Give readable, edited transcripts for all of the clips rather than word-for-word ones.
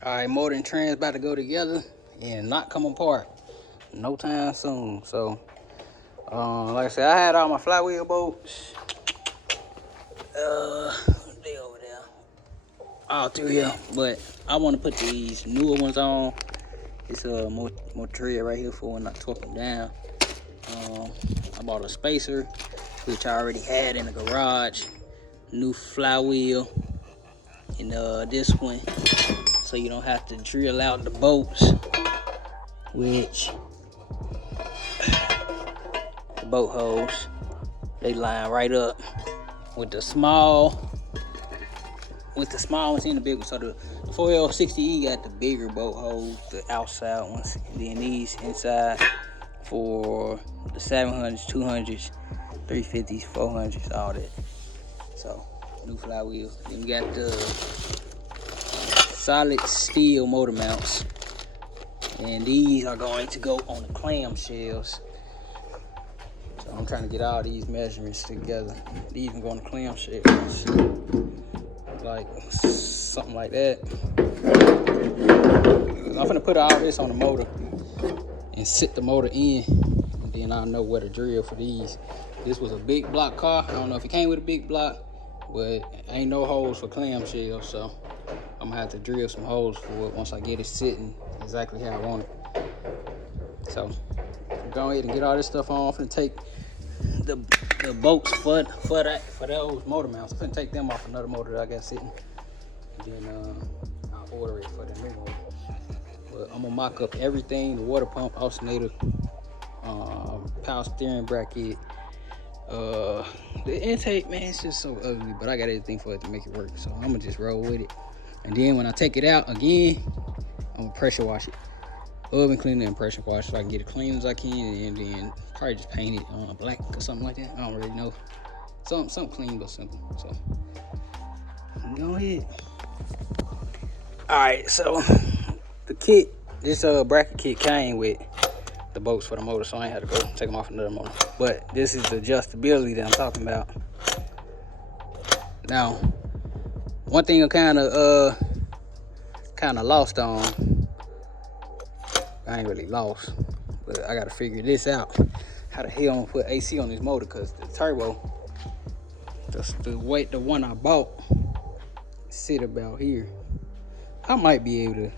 All right, motor and trans about to go together and not come apart no time soon. So, like I said, I had all my flywheel bolts. They over there, all through here. But I want to put these newer ones on. It's more tread right here for when I torque them down. I bought a spacer, which I already had in the garage. New flywheel, and this one, so you don't have to drill out the bolts, which the bolt holes, they line right up with the small ones and the big ones. So the 4L60E got the bigger bolt holes, the outside ones, and then these inside for the 700s, 200s, 350s, 400s, all that. So new flywheel. Then we got the solid steel motor mounts, and these are going to go on the clamshells. So I'm trying to get all these measurements together. These can go on the clamshells, like something like that. I'm gonna put all this on the motor and sit the motor in, and then I'll know where to drill for these. This was a big block car. I don't know if it came with a big block, but ain't no holes for clamshells, so I'm gonna have to drill some holes for it once I get it sitting exactly how I want it. So go ahead and get all this stuff on. I'm gonna take the bolts for those motor mounts. I'm gonna take them off another motor that I got sitting, and then I'll order it for the new one. But I'm gonna mock up everything: the water pump, alternator, power steering bracket. The intake, man, it's just so ugly, but I got everything for it to make it work, so I'm gonna just roll with it. And then when I take it out again, I'm gonna pressure wash it, oven cleaner and pressure wash, so I can get it clean as I can, and then probably just paint it black or something like that. I don't really know, something clean but simple. So go ahead. All right, so the kit, this bracket kit came with the bolts for the motor, so I ain't had to go take them off another motor. But this is the adjustability that I'm talking about. Now, one thing I'm kind of lost on. I ain't really lost, but I gotta figure this out. How the hell I'm gonna put AC on this motor? Cause the turbo, the one I bought, sit about here. I might be able to.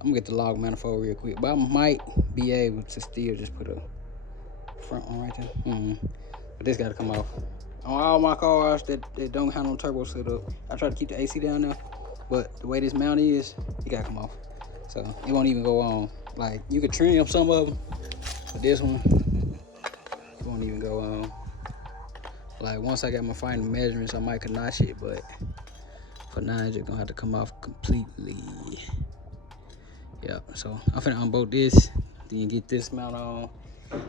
I'm gonna get the log manifold real quick, but I might be able to still just put a front one right there. But this gotta come off. On all my cars that don't have no turbo set up, I try to keep the AC down there, but the way this mount is, it gotta come off. So it won't even go on. Like, you could trim some of them, but this one, it won't even go on. Like, once I got my final measurements, I might could notch it, but for now, it's just gonna have to come off completely. Yep, so I'm finna unbolt this, then get this mount on,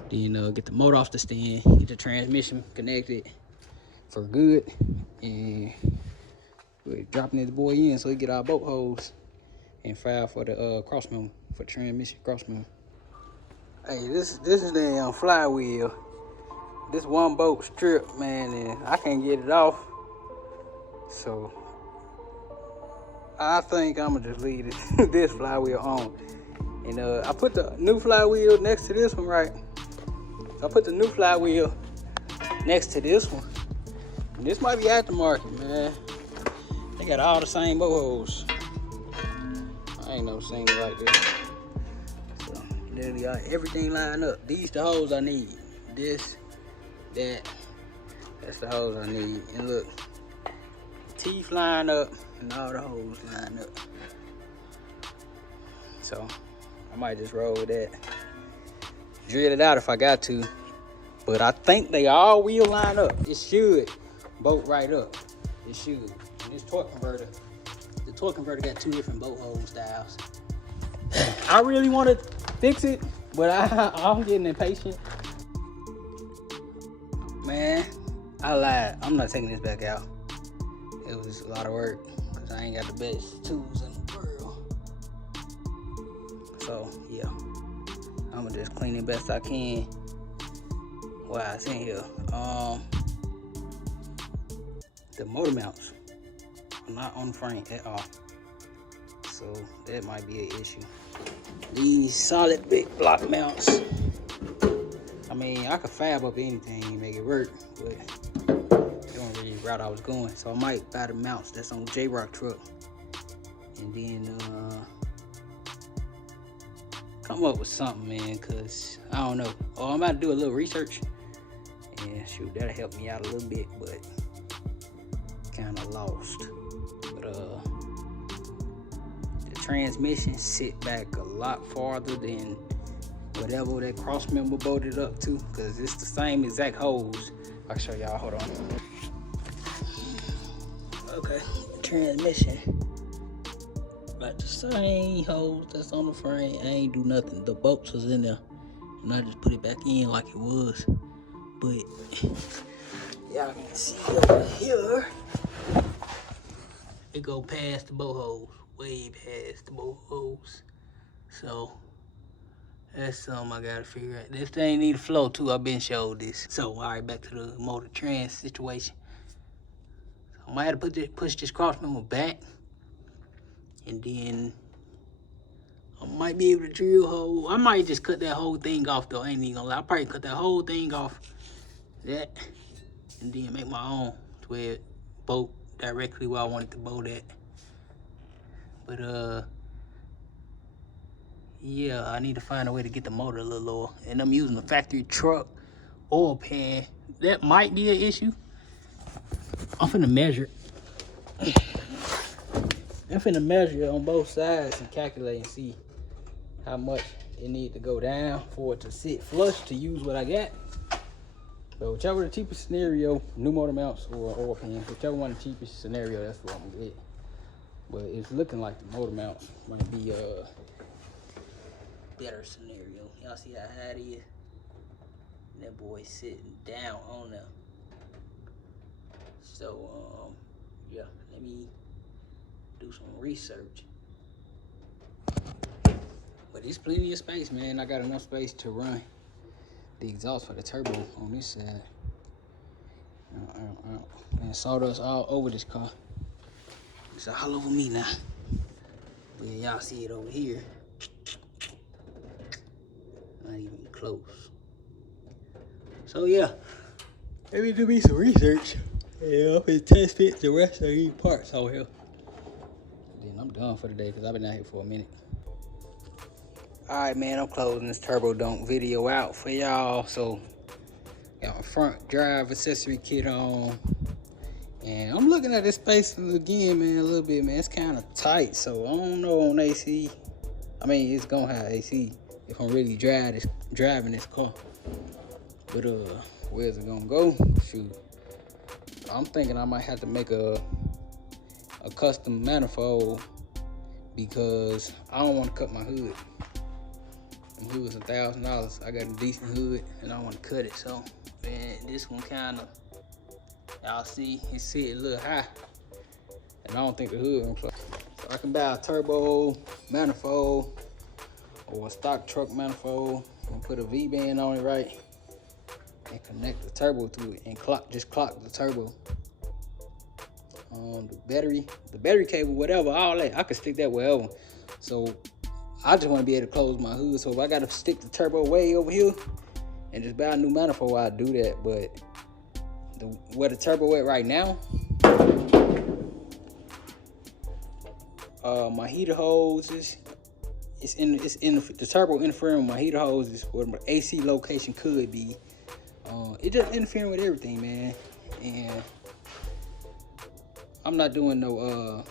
then get the motor off the stand, get the transmission connected for good, and we're dropping this boy in so we get our bolt holes and file for the cross member, for transmission cross member. Hey, this is the flywheel. This one bolt strip, man, and I can't get it off, so I think I'm gonna just leave this flywheel on. And I put the new flywheel next to this one, right? So I put the new flywheel next to this one. And this might be aftermarket, man. They got all the same bolt holes. I ain't never seen it like this. So literally everything lined up. These the holes I need. This, that, that's the holes I need. And look, teeth line up and all the holes line up. So I might just roll with that. Drill it out if I got to. But I think they all will line up. It should bolt right up. It should. And this torque converter, the torque converter got 2 different bolt hole styles. I really want to fix it, but I'm getting impatient. Man, I lied. I'm not taking this back out. It was a lot of work because I ain't got the best tools in the world. So yeah, I'm gonna just clean it best I can while it's in here. The motor mounts are not on the frame at all. so that might be an issue. These solid big block mounts, I mean, I could fab up anything and make it work, but that wasn't really the route I was going. So I might buy the mounts that's on J-Rock truck, and then come up with something, man, cause I don't know. Oh, I'm about to do a little research, and shoot, that'll help me out a little bit, but kind of lost. But the transmission sit back a lot farther than whatever that cross member bolted up to, because it's the same exact hose. I'll show y'all, hold on. Okay, transmission, like the same hose that's on the frame. I ain't do nothing, the bolts was in there and I just put it back in like it was. But y'all can see over here, it go past the bolt hose, way past the bolt hose. So that's something I gotta figure out. This thing need a flow too, I've been showed this. So all right, back to the motor trans situation. So I might have to push this cross member back, and then I might be able to drill hole. I might just cut that whole thing off though, I ain't even gonna lie. I'll probably cut that whole thing off, that, and then make my own to where it bolt directly where I want it to bolt at. But yeah, I need to find a way to get the motor a little lower. And I'm using the factory truck oil pan. That might be an issue. I'm finna measure. I'm finna measure it on both sides and calculate and see how much it need to go down for it to sit flush to use what I got. So whichever the cheapest scenario, new motor mounts or oil pan, whichever one the cheapest scenario, that's what I'm gonna get. But it's looking like the motor mounts might be a better scenario. Y'all see how high it is? That boy sitting down on there. So yeah, let me do some research. But there's plenty of space, man. I got enough space to run the exhaust for the turbo on this side. And sawdust all over this car. It's all over me now. But yeah, y'all see it over here. Not even close. So yeah, let me do me some research. Yeah, I'm gonna test fit the rest of these parts over here. Then I'm done for the day because I've been out here for a minute. Alright, man, I'm closing this turbo donk video out for y'all. So got my front drive accessory kit on, and I'm looking at this space again, man, a little bit, man. It's kind of tight, so I don't know on AC. I mean, it's gonna have AC if I'm really driving this car. But where's it gonna go? Shoot, I'm thinking I might have to make a custom manifold, because I don't want to cut my hood. The hood's $1,000. I got a decent hood and I want to cut it. So man, this one kind of, y'all see, it's sitting a little high, and I don't think the hood gonna close. So I can buy a turbo manifold or a stock truck manifold and put a V-band on it, right, and connect the turbo to it and just clock the turbo. The battery cable, whatever, all that, I can stick that wherever. So I just want to be able to close my hood. So if I got to stick the turbo way over here and just buy a new manifold, I'll do that. But where the turbo at right now, my heater hoses, it's in the turbo interfering with my heater hoses where my AC location could be. It just interfering with everything, man. And I'm not doing no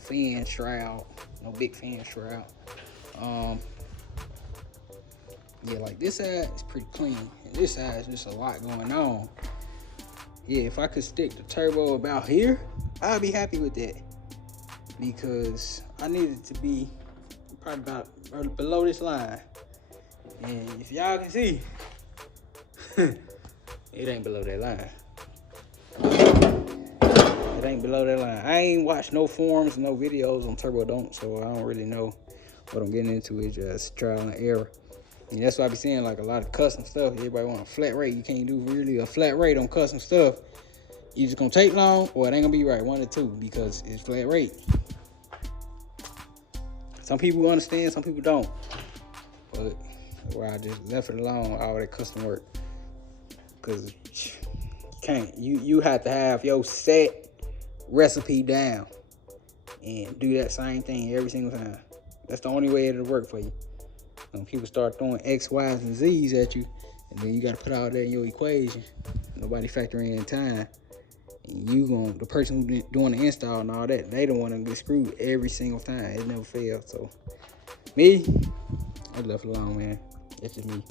fan shroud, no big fan shroud. Yeah, like this side is pretty clean, and this side is just a lot going on. Yeah, if I could stick the turbo about here, I'd be happy with that, because I need it to be probably about right below this line. And if y'all can see, it ain't below that line. It ain't below that line. I ain't watched no forums, no videos on turbo donk, so I don't really know what I'm getting into. It's just trial and error. And that's why I be seeing like a lot of custom stuff. Everybody want a flat rate. You can't do really a flat rate on custom stuff, either gonna take long or it ain't gonna be right. One or two, because it's flat rate. Some people understand, some people don't. But where I just left it alone, all that custom work. Cause you have to have your set recipe down and do that same thing every single time. That's the only way it'll work for you. When people start throwing X, Y's, and Z's at you, and then you got to put all that in your equation. Nobody factoring in time. And the person who's doing the install and all that, they don't want to get screwed every single time. It never fails. So, me, I left it alone, man. That's just me.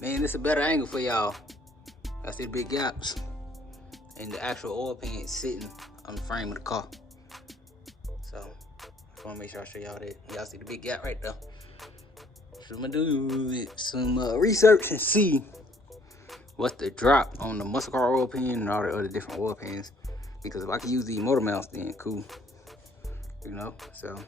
Man, this a better angle for y'all. I see the big gaps. And the actual oil pan sitting on the frame of the car. So, I just want to make sure I show y'all that. Y'all see the big gap right there. So, I'm going to do some research and see what's the drop on the muscle car oil pan and all the other different oil pans. Because if I can use these motor mounts, then cool. You know, so.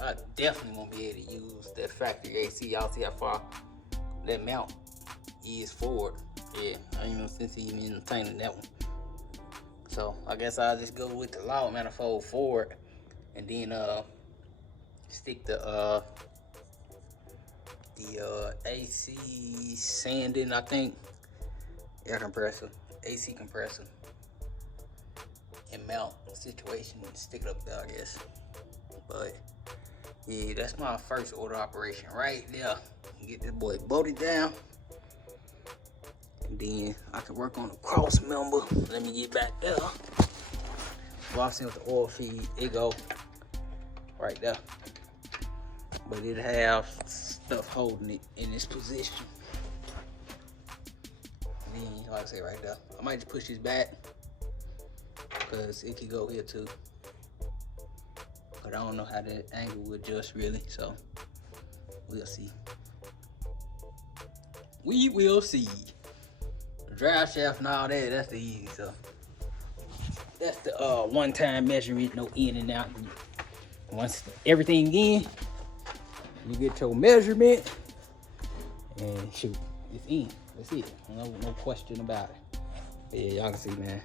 I definitely won't be able to use that factory AC. Y'all see how far that mount is forward. Yeah, I ain't even since even entertaining that one. So I guess I'll just go with the loud manifold forward, and then stick the AC sanding, I think, air compressor, AC compressor, and mount situation, and stick it up there, I guess. But yeah, that's my first order operation right there. Get this boy bolted down, and then I can work on the cross member. Let me get back there. Well, I've seen with the oil feed, it go right there, but it have stuff holding it in this position. And then, like I say, right there, I might just push this back because it could go here too. But I don't know how that angle will adjust really, so we'll see. We will see. The drive shaft and all that, that's the easy stuff. That's the one-time measurement, no in and out. Once everything in, you get your measurement, and shoot, it's in. That's it. No question about it. But yeah, y'all can see, man.